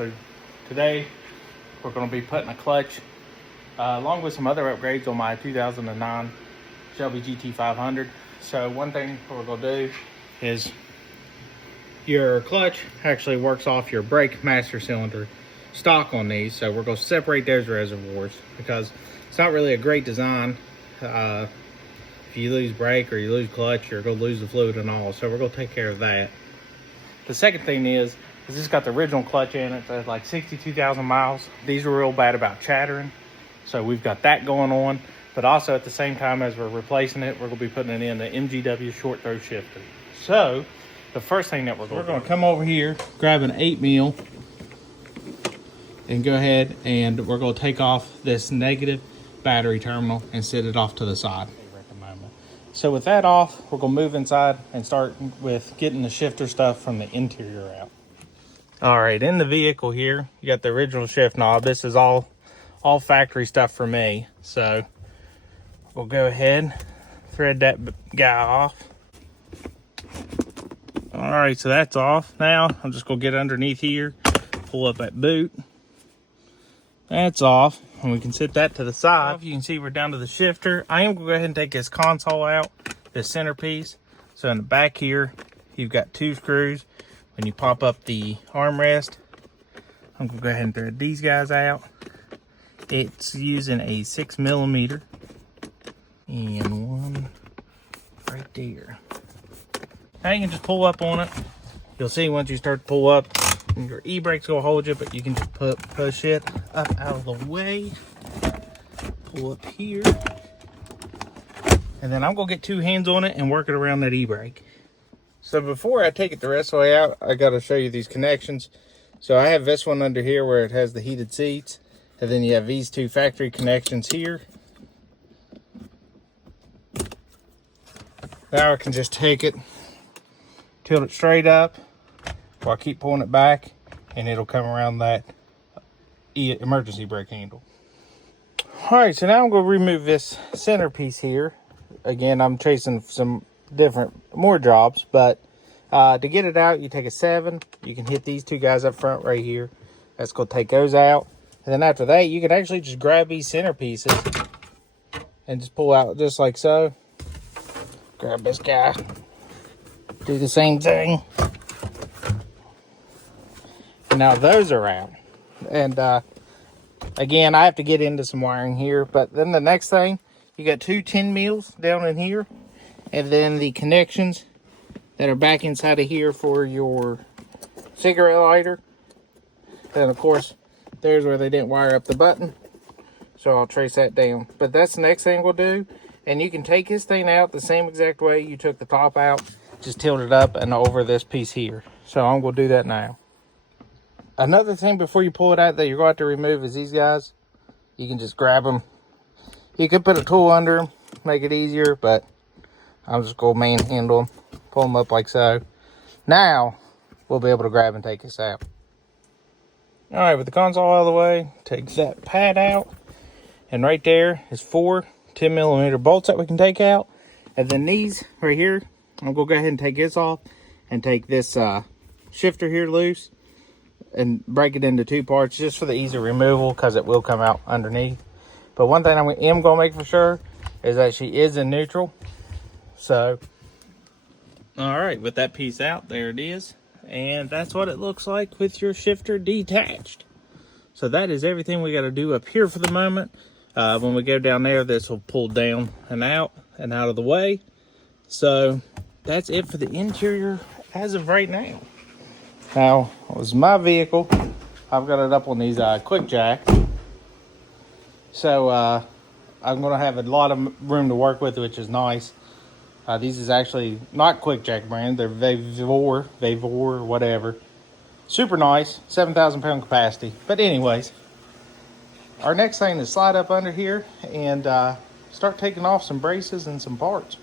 So today we're going to be putting a clutch along with some other upgrades on my 2009 Shelby GT500. So one thing we're going to do is your clutch actually works off your brake master cylinder stock on these. So we're going to separate those reservoirs because it's not really a great design. If you lose brake or you lose clutch, you're going to lose the fluid and all. So we're going to take care of that. The second thing is this got the original clutch in it. It's like 62,000 miles. These are real bad about chattering. So we've got that going on. But also at the same time as we're replacing it, we're going to be putting it in the MGW short throw shifter. So the first thing that we're going to come over here, grab an 8mm, and go ahead and we're going to take off this negative battery terminal and set it off to the side. So with that off, we're going to move inside and start with getting the shifter stuff from the interior out. All right, in the vehicle here, you got the original shift knob. This is all factory stuff for me. So we'll go ahead, thread that guy off. All right, so that's off. Now I'm just going to get underneath here, pull up that boot. That's off, and we can set that to the side. You can see we're down to the shifter. I am going to go ahead and take this console out, this centerpiece. So in the back here, you've got 2 screws. When you pop up the armrest, I'm going to go ahead and thread these guys out. It's using a 6mm and one right there. Now you can just pull up on it. You'll see once you start to pull up, your e-brake's gonna hold you, but you can just push it up out of the way. Pull up here. And then I'm gonna get 2 hands on it and work it around that e-brake. So before I take it the rest of the way out, I gotta show you these connections. So I have this one under here where it has the heated seats. And then you have these 2 factory connections here. Now I can just take it, tilt it straight up, or I keep pulling it back, and it'll come around that emergency brake handle. All right, so now I'm going to remove this centerpiece here. Again, I'm chasing some more jobs, but to get it out, you take a 7. You can hit these 2 guys up front right here. That's going to take those out. And then after that, you can actually just grab these centerpieces and just pull out just like so. Grab this guy. Do the same thing. And now those are out. And again, I have to get into some wiring here. But then the next thing, you got 2 10mm down in here. And then the connections that are back inside of here for your cigarette lighter. Then of course, there's where they didn't wire up the button. So I'll trace that down. But that's the next thing we'll do. And you can take this thing out the same exact way you took the top out. Just tilt it up and over this piece here. So I'm going to do that now. Another thing before you pull it out that you're going to have to remove is these guys. You can just grab them. You could put a tool under them, make it easier, but I'm just going to manhandle them. Pull them up like so. Now, we'll be able to grab and take this out. All right, with the console out of the way, take that pad out. And right there is 4 10mm bolts that we can take out. And then these right here, I'm going to go ahead and take this off and take this shifter here loose and break it into 2 parts just for the ease of removal because it will come out underneath. But one thing I am going to make for sure is that she is in neutral. So, all right, with that piece out, there it is. And that's what it looks like with your shifter detached. So that is everything we got to do up here for the moment. When we go down there, this will pull down and out of the way. So that's it for the interior as of right now. Now, it was my vehicle. I've got it up on these quick jacks. So I'm going to have a lot of room to work with, which is nice. These is actually not quick jack brand. They're Vavor, whatever. Super nice, 7,000 pound capacity. But anyways, our next thing is slide up under here and start taking off some braces and some parts.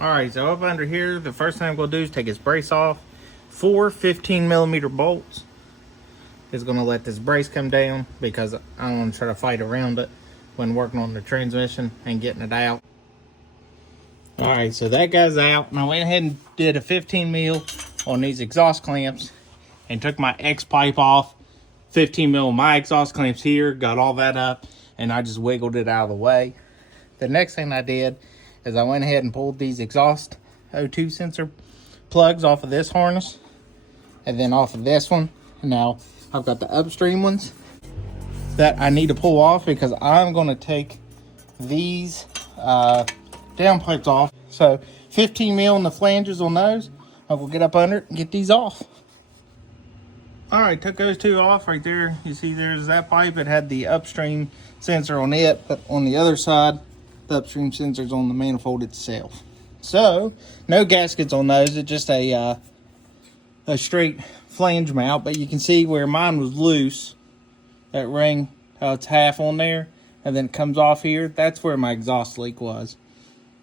All right, so up under here, the first thing I'm going to do is take this brace off. 4 15mm bolts is going to let this brace come down because I don't want to try to fight around it when working on the transmission and getting it out. All right, so that guy's out. And I went ahead and did a 15mm on these exhaust clamps. and took my X pipe off. 15 mil my exhaust clamps here, got all that up, and I just wiggled it out of the way. The next thing I did is I went ahead and pulled these exhaust O2 sensor plugs off of this harness and then off of this one. Now I've got the upstream ones that I need to pull off because I'm going to take these downpipes off. So 15 mil in the flanges on those. I will get up under it and get these off. All right, took those two off right there. You see there's that pipe. It had the upstream sensor on it, but on the other side, the upstream sensor's on the manifold itself. So no gaskets on those. It's just a straight flange mount, but you can see where mine was loose, that ring, how it's half on there, and then it comes off here. That's where my exhaust leak was.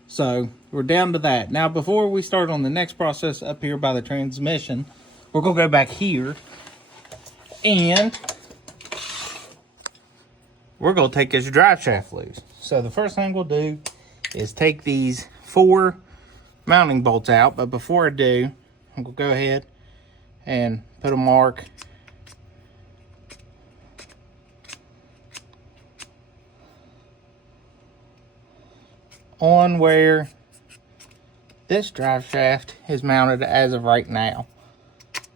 So we're down to that. Now, before we start on the next process up here by the transmission, we're gonna go back here and we're gonna take this drive shaft loose. So the first thing we'll do is take these 4 mounting bolts out, but before I do, I'm gonna go ahead and put a mark on where this drive shaft is mounted as of right now,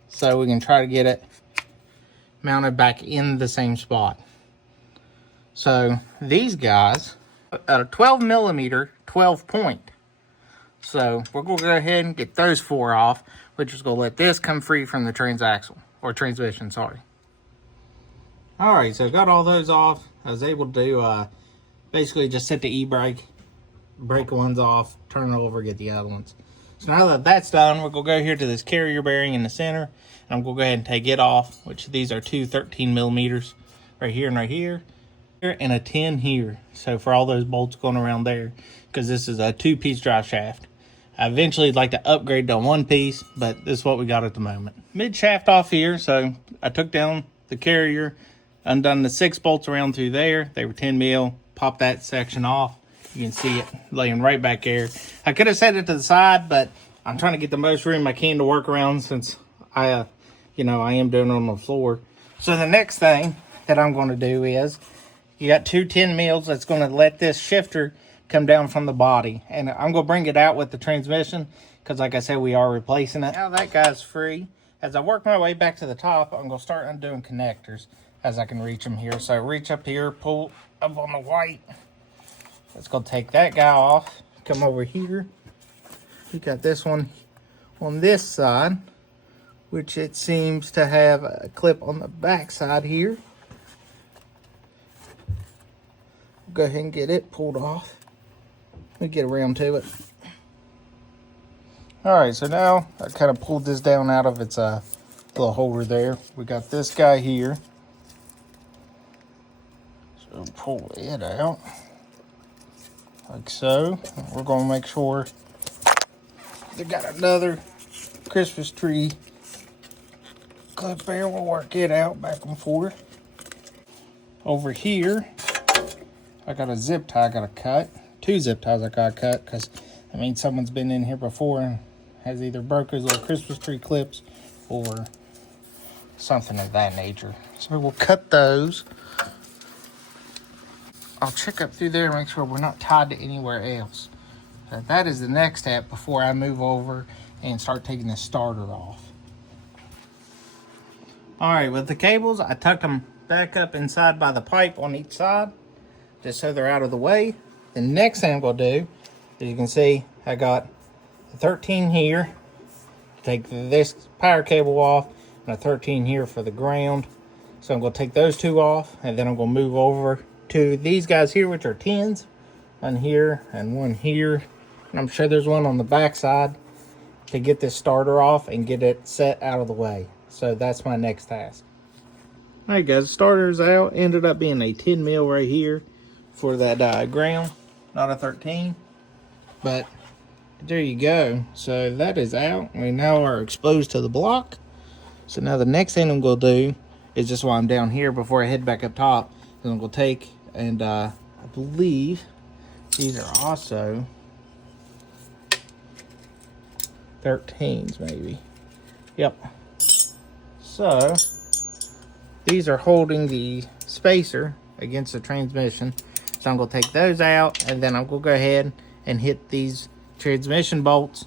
so we can try to get it mounted back in the same spot. So these guys are a 12 millimeter 12 point. So we're going to go ahead and get those 4 off, which is going to let this come free from the transaxle, or transmission, sorry. All right, so got all those off. I was able to basically just set the e-brake, break ones off, turn it over, get the other ones. So now that that's done, we're going to go here to this carrier bearing in the center, and I'm going to go ahead and take it off, which these are 2 13 millimeters right here and right here, and a 10 here. So for all those bolts going around there, because this is a 2-piece drive shaft. I eventually would like to upgrade to 1 piece, but this is what we got at the moment. Mid shaft off here, so I took down the carrier, undone the 6 bolts around through there. They were 10 mil, popped that section off. You can see it laying right back there. I could have set it to the side, but I'm trying to get the most room I can to work around since I am doing it on the floor. So the next thing that I'm going to do is, you got 2 10 mils that's going to let this shifter come down from the body. And I'm going to bring it out with the transmission because, like I said, we are replacing it. Now that guy's free. As I work my way back to the top, I'm going to start undoing connectors as I can reach them here. So reach up here, pull up on the white. Let's go take that guy off. Come over here. We got this one on this side, which it seems to have a clip on the back side here. Go ahead and get it pulled off. Let me get around to it. All right, so now I kind of pulled this down out of its little holder there. We got this guy here. So pull it out like so. We're going to make sure they got another Christmas tree clip there. We'll work it out back and forth. Over here, I got a zip tie I got to cut. 2 zip ties I got to cut because, I mean, someone's been in here before and has either broke his little Christmas tree clips or something of that nature. So we'll cut those. I'll check up through there and make sure we're not tied to anywhere else. So that is the next step before I move over and start taking the starter off. All right, with the cables, I tucked them back up inside by the pipe on each side, just so they're out of the way. The next thing I'm going to do, as you can see, I got a 13 here to take this power cable off, and a 13 here for the ground. So I'm going to take those 2 off, and then I'm going to move over to these guys here, which are 10s. One here and one here. And I'm sure there's one on the back side to get this starter off and get it set out of the way. So that's my next task. All right, guys, starter's out. Ended up being a 10 mil right here for that ground, not a 13. But there you go. So that is out. We now are exposed to the block. So now the next thing I'm going to do is just while I'm down here before I head back up top, is I'm going to take and I believe these are also 13s maybe. Yep. So these are holding the spacer against the transmission. So I'm going to take those out, and then I'm going to go ahead and hit these transmission bolts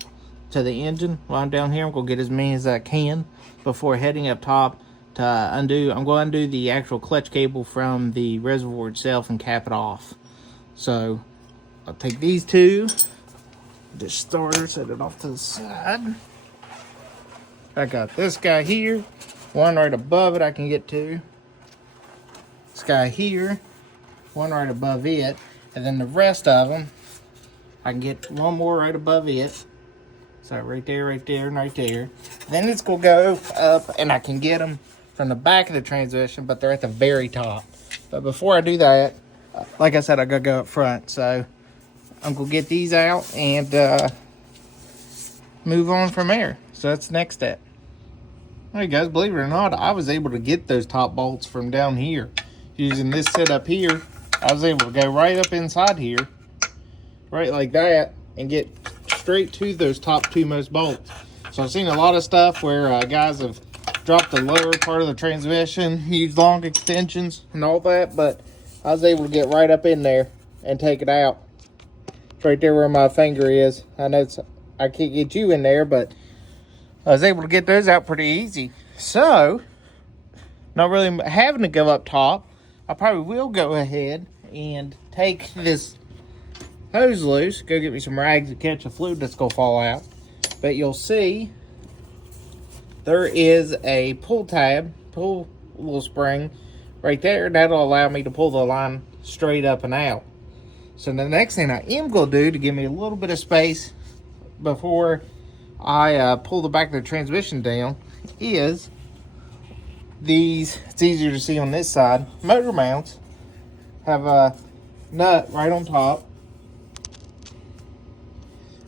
to the engine while I'm down here. I'm going to get as many as I can before heading up top to undo. I'm going to undo the actual clutch cable from the reservoir itself and cap it off. So I'll take these two, the starter, set it off to the side. I got this guy here, one right above it I can get to. This guy here, one right above it, and then the rest of them, I can get one more right above it. So right there, and right there. Then it's gonna go up, and I can get them from the back of the transmission, but they're at the very top. But before I do that, like I said, I gotta go up front. So I'm gonna get these out and move on from there. So that's the next step. All right, guys, believe it or not, I was able to get those top bolts from down here. Using this setup here, I was able to go right up inside here, right like that, and get straight to those top two most bolts. So I've seen a lot of stuff where guys have dropped the lower part of the transmission, used long extensions and all that, but I was able to get right up in there and take it out. It's right there where my finger is. I know I can't get you in there, but I was able to get those out pretty easy. So, not really having to go up top, I probably will go ahead and take this hose loose, go get me some rags to catch the fluid that's going to fall out. But you'll see there is a pull tab, pull little spring right there. That'll allow me to pull the line straight up and out. So the next thing I am going to do to give me a little bit of space before I pull the back of the transmission down is these. It's easier to see on this side. Motor mounts have a nut right on top.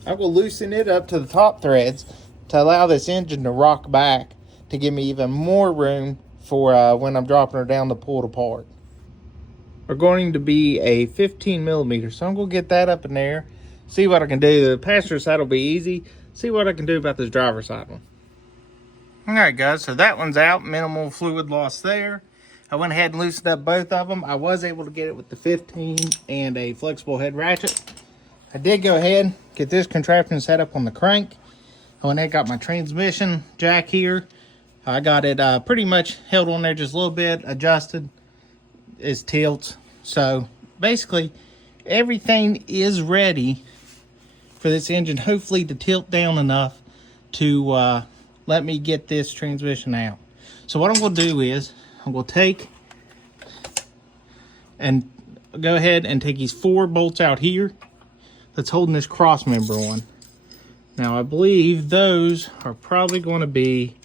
I will loosen it up to the top threads to allow this engine to rock back to give me even more room for when I'm dropping her down to pull it apart. We're going to be a 15 millimeter, so I'm going to get that up in there, see what I can do. The passenger side will be easy. See what I can do about this driver's side one. Alright guys, so that one's out. Minimal fluid loss there. I went ahead and loosened up both of them. I was able to get it with the 15 and a flexible head ratchet. I did go ahead, get this contraption set up on the crank. I went ahead and got my transmission jack here. I got it pretty much held on there just a little bit, adjusted. It tilts. So basically, everything is ready for this engine, hopefully to tilt down enough to let me get this transmission out. So what I'm going to do is, I'm going to take and go ahead and take these 4 bolts out here that's holding this cross member on. Now I believe those are probably going to be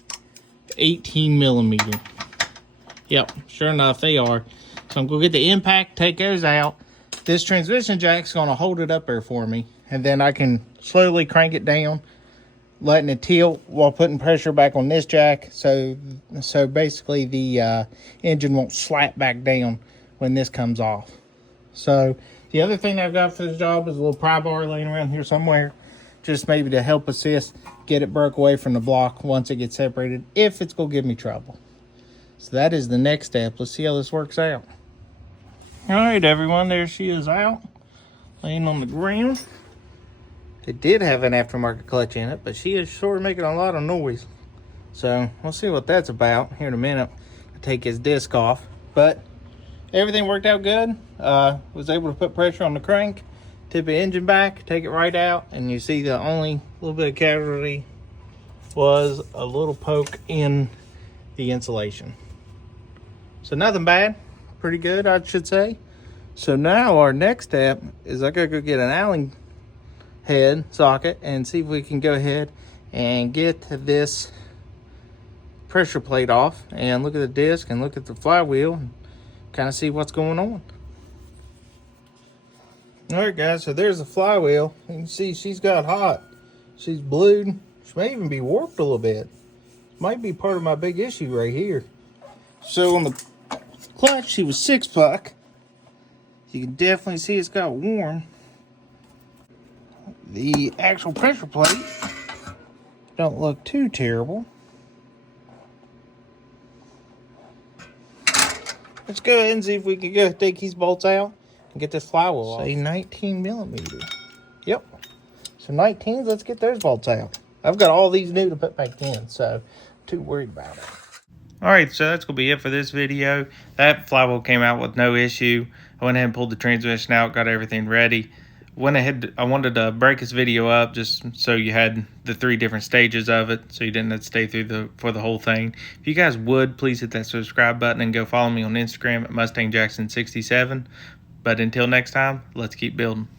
18 millimeter. Yep, sure enough they are. So I'm going to get the impact, take those out. This transmission jack's going to hold it up there for me, and then I can slowly crank it down, letting it tilt while putting pressure back on this jack. So basically the engine won't slap back down when this comes off. So the other thing I've got for this job is a little pry bar laying around here somewhere, just maybe to help assist get it broke away from the block once it gets separated, if it's going to give me trouble. So that is the next step. Let's see how this works out. All right, everyone, there she is out, laying on the ground. It did have an aftermarket clutch in it, but she is sort of making a lot of noise. So we'll see what that's about here in a minute. I'll take his disc off, but everything worked out good. Was able to put pressure on the crank, tip the engine back, take it right out, and you see the only little bit of casualty was a little poke in the insulation. So nothing bad, pretty good, I should say. So now our next step is I gotta go get an Allen head socket and see if we can go ahead and get this pressure plate off and look at the disc and look at the flywheel and kind of see what's going on. All right, guys, so there's the flywheel. You can see she's got hot. She's blued. She may even be warped a little bit. Might be part of my big issue right here. So on the clutch, she was 6-puck. You can definitely see it's got warm. The actual pressure plate don't look too terrible. let's go ahead and see if we can go take these bolts out and get this flywheel off. Say 19 millimeter. Yep. So 19s, let's get those bolts out. I've got all these new to put back in, so too worried about it. All right, so that's gonna be it for this video. That flywheel came out with no issue. I went ahead and pulled the transmission out, got everything ready. I wanted to break this video up just so you had the 3 different stages of it, so you didn't have to stay through for the whole thing. If you guys would, please hit that subscribe button and go follow me on Instagram at MustangJackson67. But until next time, let's keep building.